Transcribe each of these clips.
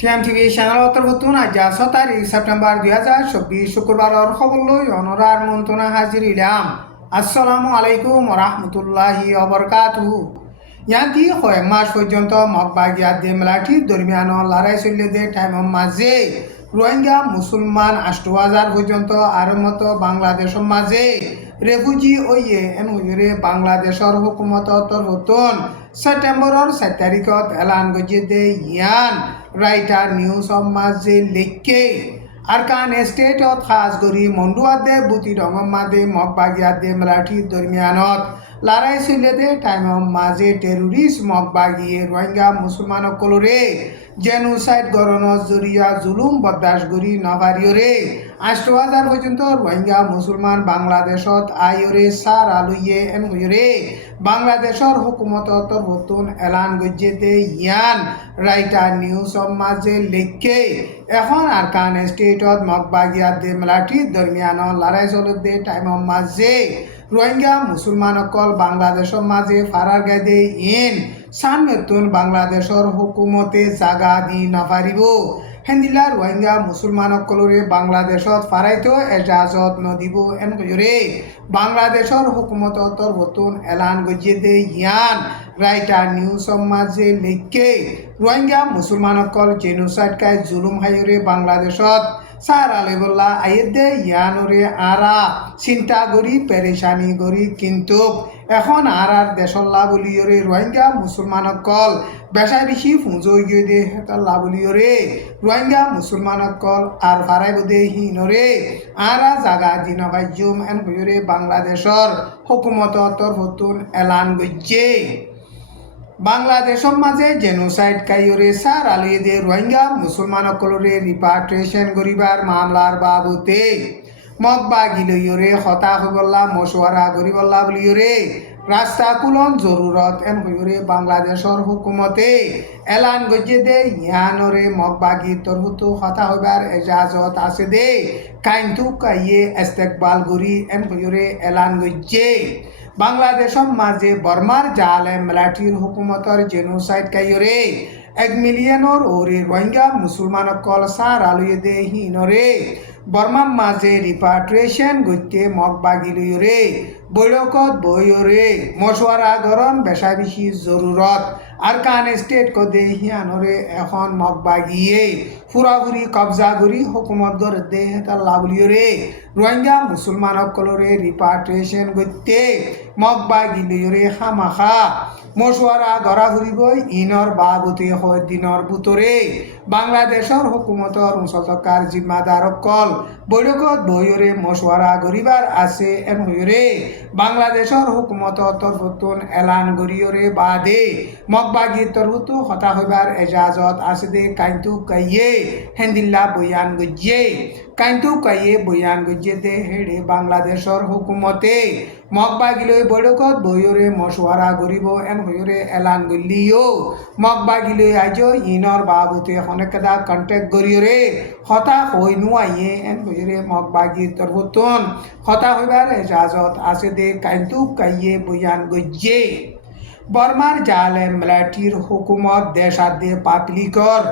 টিএমটিভি channel অন্তর্ভুক্ত আজ 17 September 2024 শুক্রবার খবর লই অনরার মন্ত্রণা হাজির ইলাম। আসসালামু আলাইকুম রহমতুল্লাহি অবরকাতুহু। ইয়াদি কয়েক মাস পর্যন্ত মগবাগিয়া দে মেলাটি দরমিয়ান লড়াই চলিয়ে টাইম মাঝে রোহিঙ্গা মুসলমান 8,000 পর্যন্ত আর মতো বাংলাদেশের মাঝে রেফুজি ওয়ে এনরে বাংলাদেশের হুকুমত তরফতন সেপ্টেম্বরের 7 তারিখত এলান গজিয়ে দে ইয়ান রাইটার নিউজ মাঝে লেখকে আরকান স্টেটত খাস করি মন্ডুয়াদে বুতি রঙমাদে মগবাগিয়াদে মেলাটি দরমিয়ানত লড়াই চলিয়ে টাইম মাঝে টেরোরিস্ট মগবাগিয়ে রোহিঙ্গা মুসলমান সকলরে জেনোসাইড গণর জরিয়া জুলুম বরদাস্ত করি নভারিয়রে 8,000 পর্যন্ত রোহিঙ্গা মুসলমান বাংলাদেশত আইরে সার আলুয়ে এনরে বাংলাদেশের হুকুমত তরফতন এলান গজ্জেতে ইয়ান রাইটার নিউজ মাঝে লেখকে এখন আরকান স্টেটত মগবাগিয়া দে মেলাটি দরমিয়ান লড়াই চলতে টাইম মাঝে রোহিঙ্গা মুসলমান সকল বাংলাদেশের মাঝে ফারার গাইদে ইন সান নতুন বাংলাদেশের হুকুমতে জাগা দি নাপারিব হেন্দিলা রোহিঙ্গা মুসলমান সকলরে বাংলাদেশত ফারাইতো এজাজত নদিব এনরে বাংলাদেশের হুকুমত তরফতন এলান গজিয়ে দে ইয়ান রাইটার নিউজ মাঝে লেখকে রোহিঙ্গা মুসলমান সকল জেনোসাইড কাই জুলুম হাইরে বাংলাদেশত সার আলিবুল্লাহ আইদে ইয়ানরে আরা চিন্তা করি পেরেশানি করি কিন্তু এখন আর দেশর লাভলিয়রে রোহিঙ্গা মুসলমান সকল বেশাই বেশি ফুঁজই গিয়ে দে লাভলিয়রে রোহিঙ্গা মুসলমান সকল আর ফারাই বোধে হিনরে আরা জাগা জিনবাজ্যম এন হইরে বাংলাদেশের হুকুমত তরফতুন এলান গজ্জে বাংলাদেশের মাঝে জেনোসাইড কাইরে সার আলিয়ে দে রোহিঙ্গা মুসলমান সকলরে রিপাট্রিয়েশন করিবার মামলার বাবতে মগবাগিলইরে হতা হইবল্লা মশওয়ারা করিবল্লা বলিয়রে রাস্তা কুলন জরুরত এন হইরে বাংলাদেশের হুকুমতে এলান গজ্জে দে ইয়ানরে মগবাগি তরহুতো হতা হইবার এজাজত আছে দে কাইন্তু কাইয়ে ইস্তেকবাল গরি এন হইরে এলান গজ্জে বাংলাদেশের মাঝে বর্মার জালে মিলিটারির হুকুমতর জেনোসাইড কাইরে 1 মিলিয়নের ওরে রোহিঙ্গা মুসলমান সকল সার আলুয়ে দে হিনরে বর্মার মাঝে রিপাট্রিয়েশন গইতে মগবাগিলইরে বৈঠকত বইরে মশওয়ারা গরম বেশা বেশি জরুরত আরকান স্টেট কদে হিয়ানরে এখন মগবাগিয়ে পুরাপুরি কবজা করি হুকুমত গড়ে দে লাভলিয়রে রোহিঙ্গা মুসলমান সকলরে রিপাট্রিয়েশন গইতে মগবাগিলইরে খামাখা মশওয়ারা ধরা ফুরিব ইনর বাবতে হয় দিনর বুতরে বাংলাদেশের হুকুমতর উচ্চতকার জিম্মাদার সকল বৈঠকত বইরে মশওয়ারা করিবার আছে এন হইরে বাংলাদেশের হুকুমত তরফতুন এলান গরিয়রে বাদে মগবাগি তরফতু হতা হইবার এজাজত আছে দে কাইন্তু কাইয়ে হেন্দিল্লা বয়ান গজ্জে কাইন্তু কাইয়ে বয়ান গজ্জে দে হেড়ে বাংলাদেশের হুকুমতে মগবাগিলই বৈঠকত বইরে মশওয়ারা করিব এন হইরে এলান গলিও মগবাগিলই আজ ইনর বাবতে অনেকদা কন্টেক্ট করিয়রে হতা হই নুয়াইয়ে এন হইরে মগবাগি তরফতুন হতা হইবার এজাজত আছে দে কাইন্তু কাইয়ে বয়ান গজ্জে বর্মার জালে মিলিটারির হুকুমত দেশাদে পাবলিকর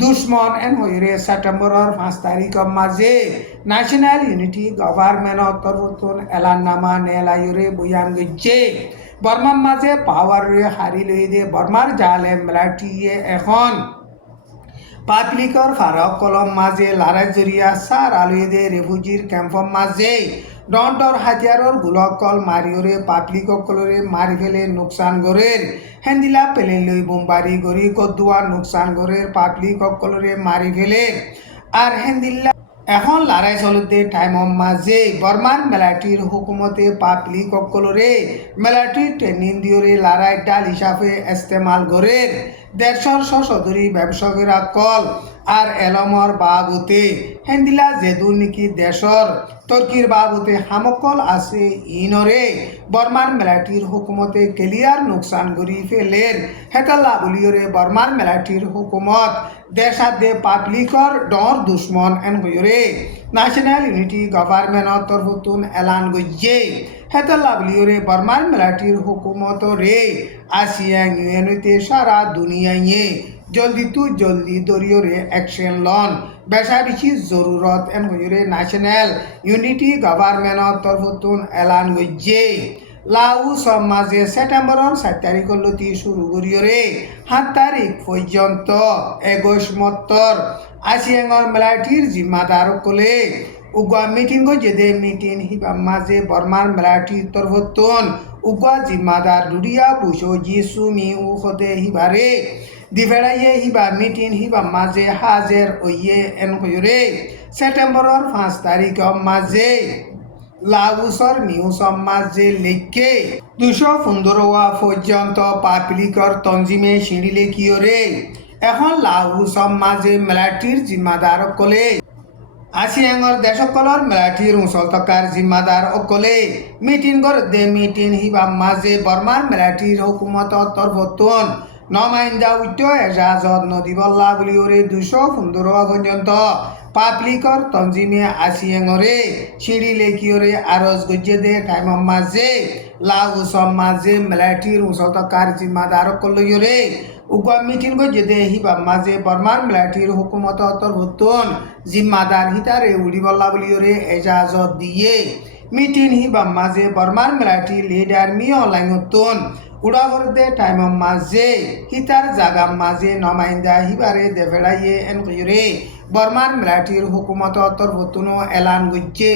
দুশ্মন এন হইরে সেপ্টেম্বরের 5 তারিখের মাঝে ন্যাশনাল ইউনিটি গভর্নমেন্ট তরফতুন এলাননামা নেলাইরে বয়ান গজ্জে বর্মার মাঝে পাওয়ার হারি লই দে বর্মার জালে মিলিটারি এখন পাবলিকর ফারক কলম মাঝে লড়াই জরিয়া সার আলুয়ে দে রেফুজির ক্যাম্পর মাঝে ডন্টর হাতিয়ারর গুলকল মারিওরে পাবলিক সকলরে মারি ফেলে নোকসান গরের হেন্দিলা পেলেন লই বোমবারি গরি কদুয়া নোকসান গরের পাবলিক সকলরে মারি ফেলে আর হেন্দিল্লা এখন লড়াই চলতে টাইম মাঝে বর্মার মিলিটারির হুকুমতে পাবলিক সকলরে মিলিটারি ট্রেনিং দিওরে লড়াই ডাল হিসাবে ইস্তেমাল গরের দেশের সশদরি ব্যবসায়ীরা কল আর এলমর বাবুতে হেন্দিলা যেদুর নাকি দেশর তর্কির বাবুতে হামকল আছে ইনরে বর্মার মিলিটারির হুকুমতে ক্লিয়ার নোকসান করি ফেলের হেতাল্লা বলিয়রে বর্মার মিলিটারির হুকুমত দেশাদে পাবলিকর ডর দুশ্মন এন হইরে ন্যাশনাল ইউনিটি গভর্নমেন্ট তরফতুন এলান গজ্জে হেতাল্লা বলিয়রে বর্মার মিলিটারির হুকুমত রে আসিয়াং ইউএনতে সারা দুনিয়ায় জলদি তু জলদি দরিয়রে অ্যাকশন লন বেশা বেশি জরুরত এন হইরে ন্যাশনাল ইউনিটি গভর্নমেন্টর তরফতুন এলান গজ্জে লাউ সমাজে সেপ্টেম্বরের 7 তারিখলতি শুরু করিয়রে 7 তারিখ পর্যন্ত 21 মত্তর আসিয়াঙর মেলাটির জিম্মাদার কলে উগা মিটিং গজেদে মিটিং হিবা মাঝে বর্মার মেলাটির তরফতুন উগা জিম্মাদার দুরিয়া বুঝো জিসু মি উখদে হিবারে দিবেড়াইয়ে হিবা মিটিং হিবা মাঝে হাজের ওইয়ে এন হইরে সেপ্টেম্বরের 5 তারিখ মাঝে লাগুসর নিউজ মাঝে লেখে 215 পর্যন্ত পাবলিকর তঞ্জিমে সিঁড়িলে কিয়রে এখন লাগুস মাঝে মেলাটির জিম্মাদার কলে আসিয়াঙর দেশকলর মেলাটির মুসলতকার জিম্মাদার অকলে মিটিং দে মিটিং হিবা মাঝে বর্মার মেলাটির হুকুমত তরফতুন নমাইন্দা উচ্চ এজাজত নদীবল্লা বুলিওরে 215 পর্যন্ত পাবলিকর তঞ্জিমে আসিয়াঙরে সিঁড়ি লেখিওরে আরজ গজ্জে দে টাইম মাঝে লাগুসম মাঝে মেলাটির মুসলতকার জিম্মাদার কলইরে উগা মিটিং গজ্জে দে হিবা মাঝে বর্মার মেলাটির হুকুমত তরফতুন জিম্মাদার হিতারে উড়িবল্লা বুলিওরে এজাজত দিয়ে মিটিং হিবা মাঝে বর্মার মেলাটি লিডার মি অনলাইনতুন উড়াভরদে টাইম মাঝে হিতার জাগা মাঝে নমাইন্দা হিবারে দেবেড়াইয়ে এন কইরে বর্মার মেলাটির হুকুমত তরফতুন এলান গজ্জে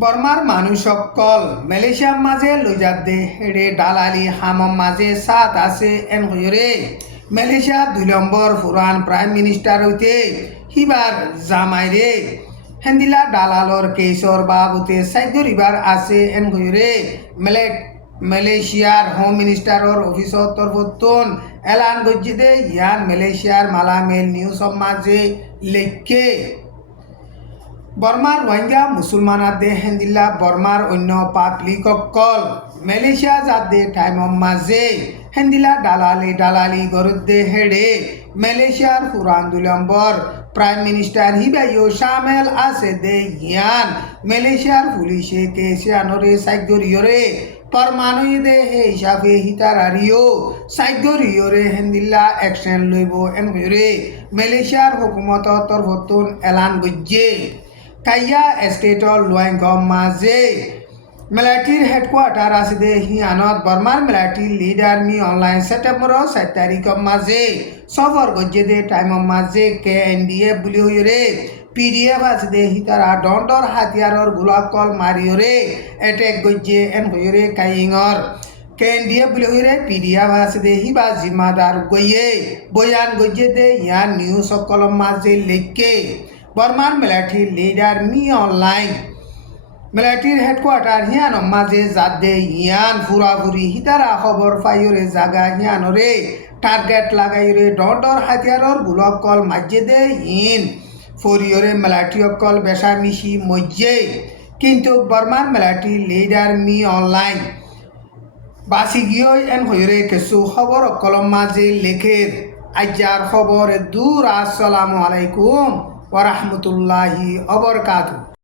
বর্মার মানুষ সকল মালয়েশিয়ার মাঝে লইজাত দে হেড়ে দালালি হামম মাঝে সাত আছে এন হইরে মালয়েশিয়া 2 নম্বর পুরান প্রাইম মিনিস্টার হইতে হিবার জামাইরে হেন্দিলা দালালর কেসর বাবুতে সাইদরিবার আছে এন হইরে মালয়েশিয়ার হোম মিনিস্টারর অফিসর তরফতুন এলান গজ্জে দে ইয়ান মালয়েশিয়ার মালামেল নিউজ মাঝে লেখে বর্মার রোহিঙ্গা মুসলমানাদে হেন্দিল্লা বর্মার অন্য পাবলিক অকল মালয়েশিয়া যাদে টাইম মাঝে হেন্দিলা দালালি গরদে হেড়ে মালয়েশিয়ার পুরান 2 নম্বর প্রাইম মিনিস্টার হিবাইও শামেল আছে দে ইয়ান মালয়েশিয়ার পুলিশে কেসিয়ানরে সাইগরিয়রে परमाणु दे हे हिसाबे हितारारियो साइगरियोरे हेंदिल्ला एक्शन लइब एन हरे मालয়েশিয়ার হুকুমত তরফতুন এলান গজ্জে কাইয়া স্টেটর লুয়াইংগম মাঝে মেলাটির হেডকোয়ার্টার আছে দে হিয়ানত বর্মার মেলাটির লিডার মি অনলাইন সেপ্টেম্বর 7 তারিখ মাঝে সফর গজ্জে দে টাইম মাঝে কেএনডিএফ বুলি হইরে পিডিএফ আছে দে হিতারা ডন্ডর হাতিয়ারর গোলাকল মারিয়রে এটেক গজ্জে এন হইরে কাইঙর কেএনডিএফ বুলি হইরে পিডিএফ আছে দে হিবা জিম্মাদার গইয়ে বয়ান গজ্জে দে ইয়ান নিউজ সকল মাঝে লেখকে বর্মার মেলাটির লিডার মি অনলাইন মেলাটির হেডকোয়ার্টার হিয়ান মাঝে যাদে ইয়ান ফুরাফুরি হিতারা খবর পাইরে জাগা হিয়ানরে টার্গেট লাগাইরে ডন্ডর হাতিয়ারর গোলাকল মাঝে দে ইন ফরিয়রে মেলাটি অকল বেশা মিশি মজ্জে কিন্তু বর্মার মেলাটি লিডার মি অনলাইন বাসি গিয়ে এন হইরে কিছু খবর অকল মাঝে লেখের আজ্জার খবর দূর আসসালামু আলাইকুম ওয়া রাহমাতুল্লাহি ওয়া বারাকাতুহু।